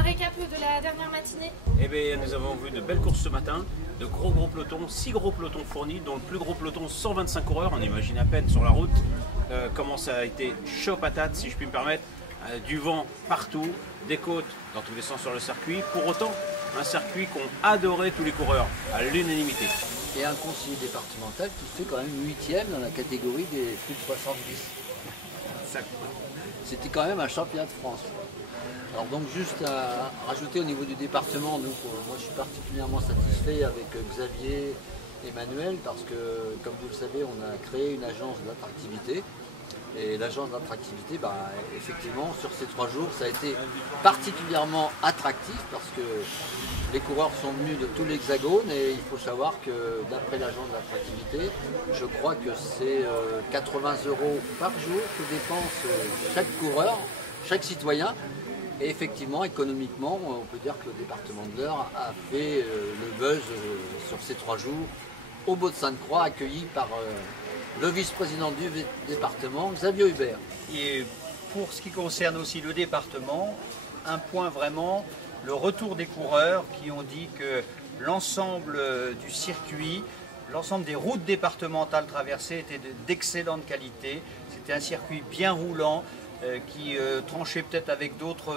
Un récap de la dernière matinée. Eh bien, nous avons vu de belles courses ce matin, de gros pelotons, 6 gros pelotons fournis, dont le plus gros peloton 125 coureurs, on imagine à peine sur la route comment ça a été chaud patate, si je puis me permettre, du vent partout, des côtes dans tous les sens sur le circuit, pour autant un circuit qu'ont adoré tous les coureurs, à l'unanimité. Et un conseiller départemental qui fait quand même 8e dans la catégorie des plus de 70. C'était quand même un championnat de France. Alors donc juste à rajouter au niveau du département, moi je suis particulièrement satisfait avec Xavier et Manuel parce que comme vous le savez on a créé une agence d'attractivité et l'agence d'attractivité effectivement sur ces 3 jours ça a été particulièrement attractif parce que les coureurs sont venus de tout l'Hexagone et il faut savoir que d'après l'agence d'attractivité je crois que c'est 80 € par jour que dépense chaque coureur, chaque citoyen. Et effectivement, économiquement, on peut dire que le département de l'Eure a fait le buzz sur ces 3 jours au Baud-de-Sainte-Croix, accueilli par le vice-président du département, Xavier Hubert. Et pour ce qui concerne aussi le département, un point vraiment, le retour des coureurs qui ont dit que l'ensemble du circuit, l'ensemble des routes départementales traversées étaient d'excellente qualité. C'était un circuit bien roulant, qui tranchait peut-être avec d'autres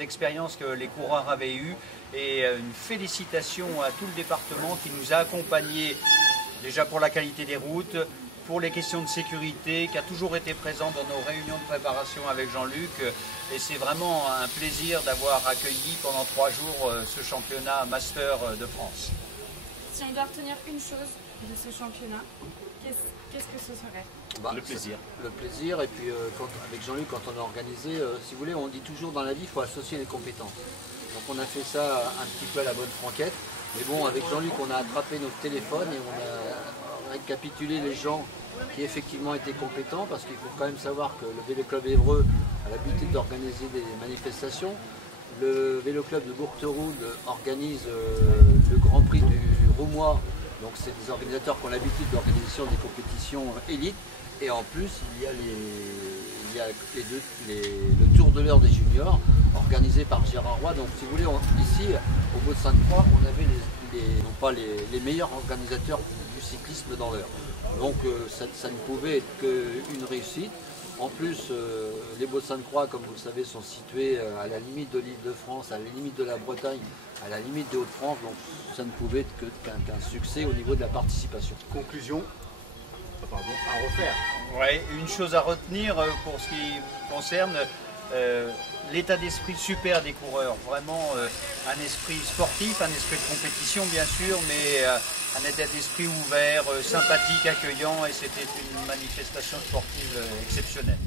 expériences que les coureurs avaient eues. Et une félicitation à tout le département qui nous a accompagnés déjà pour la qualité des routes, pour les questions de sécurité, qui a toujours été présent dans nos réunions de préparation avec Jean-Luc. Et c'est vraiment un plaisir d'avoir accueilli pendant 3 jours ce championnat Master de France. Si on doit retenir une chose de ce championnat, qu'est-ce que ce serait? Le plaisir. Le plaisir, et puis avec Jean-Luc, quand on a organisé, si vous voulez, on dit toujours dans la vie, il faut associer les compétences. Donc on a fait ça un petit peu à la bonne franquette. Mais bon, avec Jean-Luc, on a attrapé notre téléphone et on a récapitulé les gens qui effectivement étaient compétents, parce qu'il faut quand même savoir que le Vélo Club Évreux a l'habitude d'organiser des manifestations. Le Vélo Club de Bourgtherould organise le Grand Prix du Roumois. Donc c'est des organisateurs qui ont l'habitude d'organisation des compétitions élites. Et en plus, il y a le Tour de l'Eure des juniors, organisé par Gérard Roy. Donc si vous voulez, ici, au Baud-de-Sainte-Croix, on avait non pas les meilleurs organisateurs du cyclisme dans l'Eure. Donc ça ne pouvait être qu'une réussite. En plus, les Baud-de-Sainte-Croix, comme vous le savez, sont situés à la limite de l'Île-de-France, à la limite de la Bretagne, à la limite des Hauts-de-France. Donc ça ne pouvait être qu'un succès au niveau de la participation. Conclusion, à refaire. Ouais, une chose à retenir pour ce qui concerne l'état d'esprit super des coureurs. Vraiment un esprit sportif, un esprit de compétition bien sûr, mais un état d'esprit ouvert, sympathique, accueillant, et c'était une manifestation sportive exceptionnelle.